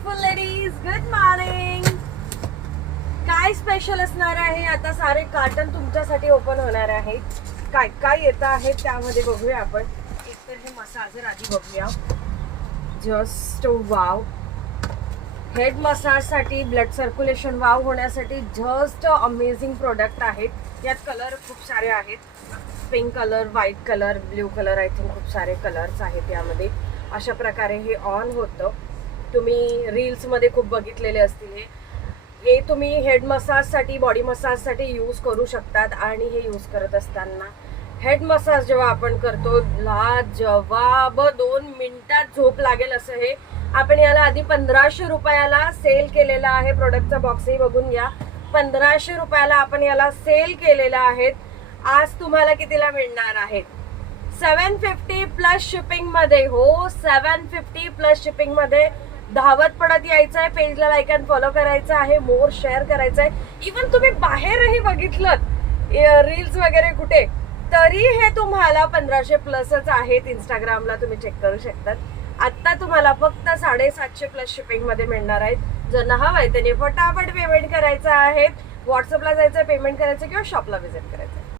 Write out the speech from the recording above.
Beautiful ladies, good morning. काय special असणार आहे आता? सारे कार्टन तुमच्यासाठी ओपन होणार आहे. काय काय येत आहे त्यामध्ये बघूया आपण. एकतर हे मसाजर आधी बघूया. Just wow. हेड मसाज साठी, ब्लड सर्क्युलेशन वाव होण्यासाठी जस्ट अमेझिंग प्रोडक्ट आहेत. यात कलर खूप सारे आहेत. Pink colour, white colour, blue colour, I think खूप सारे कलर्स आहेत यामध्ये. अशा प्रकारे हे ऑन होतं. तुम्ही रील्समध्ये खूप बघितलेले असतील. हे तुम्ही हेड मसाजसाठी, बॉडी मसाजसाठी यूज करू शकतात. आणि हे यूज करत असताना हेड मसाज जेव्हा आपण करतो, लाजवाब 2 मिनिटात झोप लागेल असं हे. आपण याला आधी 1500 रुपयाला सेल केलेला आहे. प्रोडक्टचा बॉक्सही बघून घ्या. 1500 रुपयाला आपण याला सेल केलेला आहे. आज तुम्हाला कितीला मिळणार आहेत? 750 प्लस शिपिंग मध्ये. हो, 750 प्लस शिपिंग मध्ये. धावत पडत यायचं आहे. पेजला लाईक अँड फॉलो करायचं आहे. मोर शेअर करायचं आहे. इवन तुम्ही बाहेरही बघितलं रील्स वगैरे कुठे, तरी हे तुम्हाला 1500 प्लसच आहेत. इंस्टाग्रामला तुम्ही चेक करू शकतात. आता तुम्हाला फक्त 750 प्लस शिपिंग मध्ये मिळणार आहेत. ज्यांना हवंय त्यांनी फटाफट पेमेंट करायचं आहे. व्हॉट्सअपला जायचं, पेमेंट करायचं किंवा शॉपला व्हिजिट करायचं.